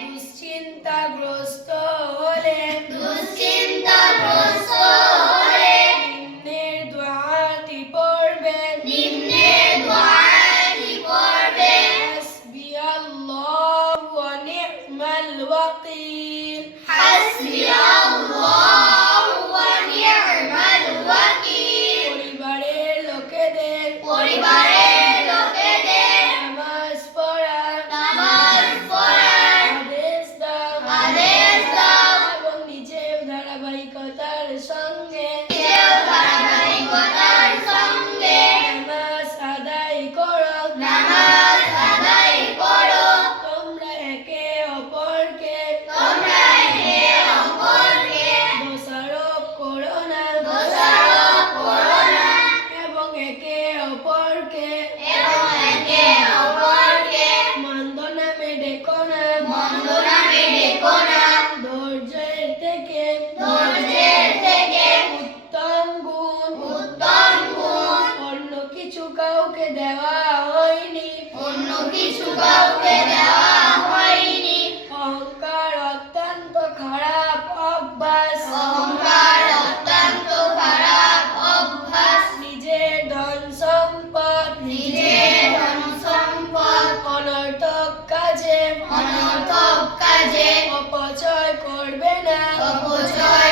দুশ্চিন্তাগ্রস্ত হলে দুশ্চিন্তাগ্রস্ত হলে নিম্নের দোয়াটি পড়বেন নিম্নের দোয়াটি পড়বেন হাসবি আল্লাহ ওয়া নি'মাল ওয়াকিল। হাসবি আল্লাহু ওয়া নি'মাল ওয়াকিল। পরিবারের লোকেদের পরিবারের অপরকে এবং একে অপরকে। মন্দ নামে ডেকো না মন্দ নামে ডেকো না। ধৈর্যের থেকে ধৈর্যের থেকে। উত্তম গুণ। উত্তম গুণ। অন্য কিছু কাউকে দেওয়া হয়নি। অন্য কিছু কাউকে অনর্থক কাজে অপচয় করবে না। অপচয়